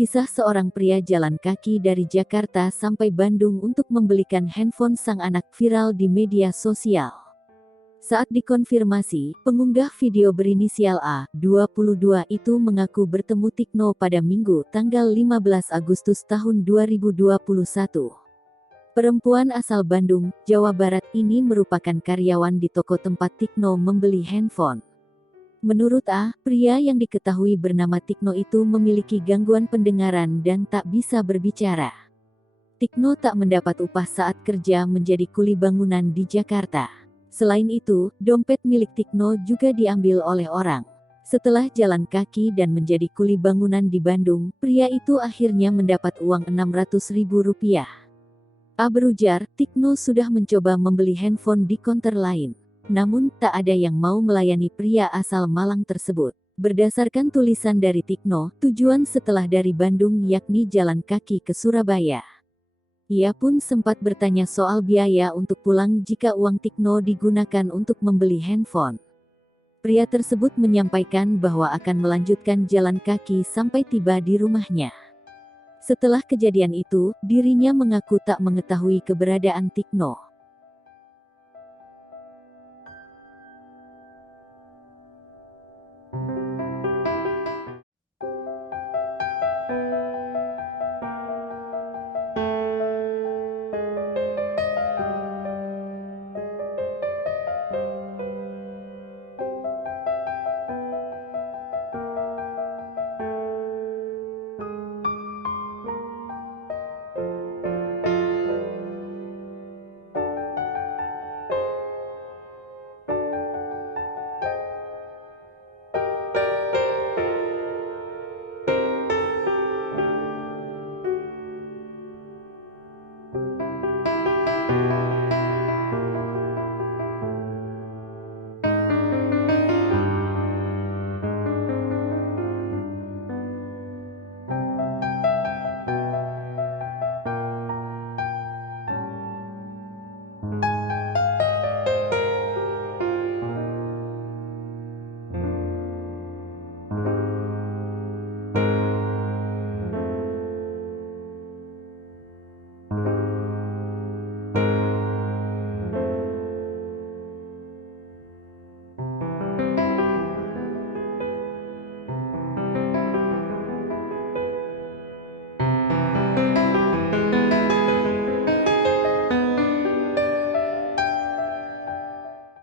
Kisah seorang pria jalan kaki dari Jakarta sampai Bandung untuk membelikan handphone sang anak viral di media sosial. Saat dikonfirmasi, pengunggah video berinisial A, 22 itu mengaku bertemu Tikno pada Minggu, tanggal 15 Agustus tahun 2021. Perempuan asal Bandung, Jawa Barat ini merupakan karyawan di toko tempat Tikno membeli handphone. Menurut A, pria yang diketahui bernama Tikno itu memiliki gangguan pendengaran dan tak bisa berbicara. Tikno tak mendapat upah saat kerja menjadi kuli bangunan di Jakarta. Selain itu, dompet milik Tikno juga diambil oleh orang. Setelah jalan kaki dan menjadi kuli bangunan di Bandung, pria itu akhirnya mendapat uang Rp600.000. A berujar, Tikno sudah mencoba membeli handphone di konter lain. Namun, tak ada yang mau melayani pria asal Malang tersebut. Berdasarkan tulisan dari Tikno, tujuan setelah dari Bandung yakni jalan kaki ke Surabaya. Ia pun sempat bertanya soal biaya untuk pulang jika uang Tikno digunakan untuk membeli handphone. Pria tersebut menyampaikan bahwa akan melanjutkan jalan kaki sampai tiba di rumahnya. Setelah kejadian itu, dirinya mengaku tak mengetahui keberadaan Tikno.